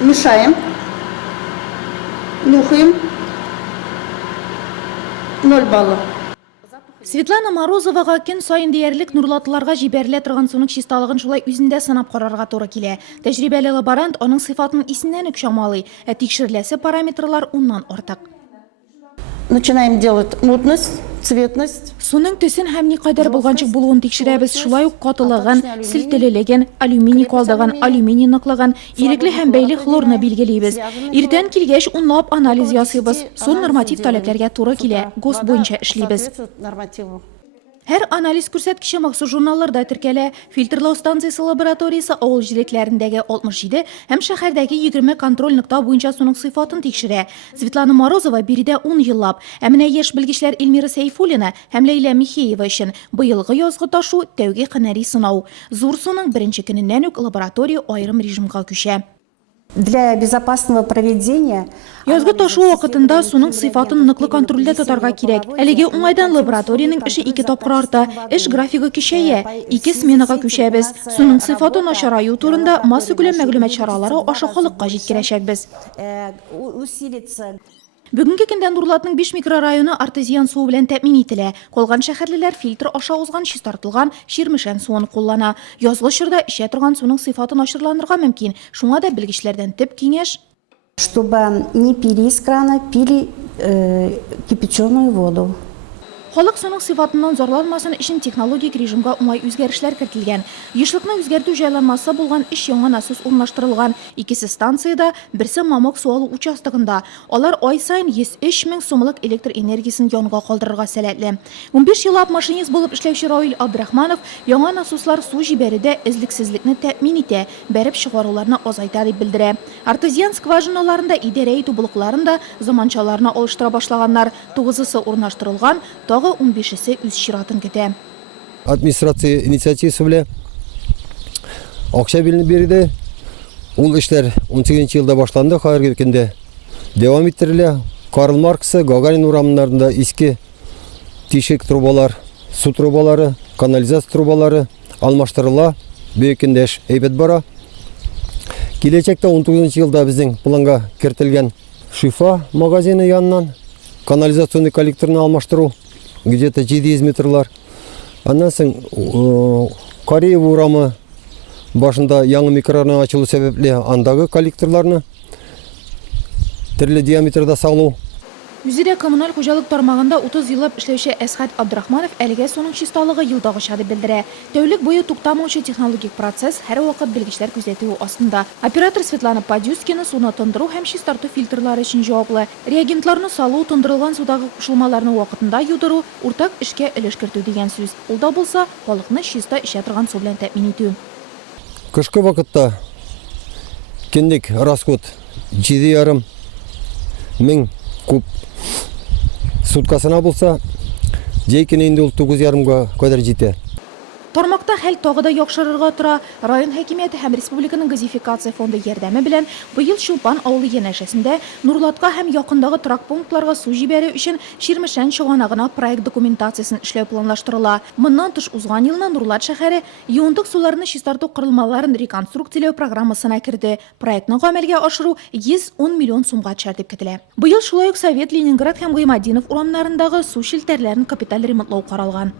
Мешаем. Нюхаем. 0 балла. Светлана Морозоваға кен сайын диярлік нұрлатыларға жіберіле тұрған соның чисталығын шулай үзінде сынап қарарға туры келе. Тәжірибелі лаборант оның сыфатын исінен үкшамалы, текшірілесі параметрлар оннан ортақ. Начинаем делать мутность, цветность. Соның төсін һәм никайдар болғанчық болуын текшірәбіз, шулай үк қатылығын, сілтілелеген, алюминий қалдыған, алюминий нықлыған, иреклі һәм бәйлі хлорны белгелейбіз. Иртен келгеш унлап анализ ясыйбыз. Сон норматив таләпләргә туры келе, ГОС бойынша эшлейбіз. Her анализ күрсәткече махсус журналларда теркәлә. Фильтрлау станциясе лабораториясы авыл җирекләрендәге 67 һәм шәһәрдәге 20 контроль нокта буенча суның сыйфатын тикшерә. Светлана Морозова биредә 10 еллап, ә менә яшь белгечләр Эльмира Сәйфуллина һәм Ләйлә Михеева өчен быелгы язгы ташу тәүге һөнәри сынау. Зур суның беренче көненнән үк лаборатория айрым режимга күчә. Для безопасного проведения Язгы ташу вакытында суның сыйфатын ныклы контрольдә тотарга кирәк. Әлеге уңайдан лабораторияның эше 2 тапкыр арта, эш графигы көчәя, 2 сменага күчәбез. Суның сыйфаты начараю турында масса күләм мәгълүмат чаралары аша халыкка җиткерәчәкбез. усилится. Бүгінгі көндә Нурлатның 5 микрорайоны артезиан суы белән тәэмин ителә. Калган шәһәрлеләр фильтр аша узган чистартылган ширмешән суын куллана. Язгы чорда эчә торган суның сыйфатын ачырланырга мөмкин. Шуңа да белгечләрдән төп киңәш Чтобы не пили из крана, пили кипяченую воду. халык суның сыйфатыннан зарланмасын өчен технологик режимга уңай үзгәрешләр кертелгән. Ешлыкны үзгәртү җайланмасы булган 3 яңа насос урнаштырылган. Икесе станцияда, берсе Мамык су алу участогында. Алар ай сайын 103 мең сумлык электр энергиясын янга калдырырга сәләтле. 15 еллап машинист булып эшләүче Раил Абдрахманов яңа насослар су җибәрүдә эзлексезлекне тәэмин итә, бәреп чыгаруларны азайта дип белдерә. Артезиан скважиналарында идарә итү блокларында заманчаларны алыштыра башлаганнар. 9-сы урнаштырылган, 15-се үз чиратын көтә. Администрация инициативасы белән акча беленеп бирде. Ул эшләр 18 елда башланды, хәзерге көндә дәвам иттерелә. Карл Маркс, Гагарин урамнарында иске тишек трубалар, су трубалары, канализация трубалары алмаштырыла. Бөек көндә эш әйбәт бара. Киләчәктә 19 елда безнең планга кертелгән Шифа магазины янынан канализационный коллекторны алмаштыру где-то 700 метрлар. Аннан соң Корея урамы башында яңа микрорайон ачылу сәбәпле андагы коллекторларны төрле диаметрда салу. Үзидә коммуналь хуҗалык тармагында 30 еллап эшләүче Әсхат Абдрахманов әлегә суның чисталыгы елдагыча дип белдерә. Тәүлек буе туктамаучы технологик процесс һәр вакыт белгечләр күзәтүе астында. Оператор Светлана Падюскина суны тондыру һәм чистарту фильтрлары өчен җаваплы. Реагентларны салу, тондырылган судагы кушылмаларны вакытында юдыру, уртак эшкә өлеш кертү дигән сүз. Ул да булса, халыкны чиста эчә торган су белән тәэмин итү. Кышкы вакытта көндек расход 7,5 мең куб суткасына булса, җәйкене инде ул 9,5-га кадәр җитә. Тармакта хәл тагы да яхшырырга тора. Район хакимияте һәм республиканың газификация фонды ярдәме белән быел Чулпан авылы янәшәсендә Нурлатка һәм якындагы торак пунктларга су җибәрү өчен Ширмешән чыганагына проект документациясын эшләү планлаштырыла. Моннан тыш узган елны Нурлат шәһәре юындык суларны чистарту корылмаларын реконструкцияләү программасына керде. Проектны гамәлгә ашыру 110 миллион сумга төшәр дип көтелә. Быел шулай ук Совет, Ленинград һәм Гыймадинов урамнарындагы су челтәрләрен капиталь ремонтлау каралган.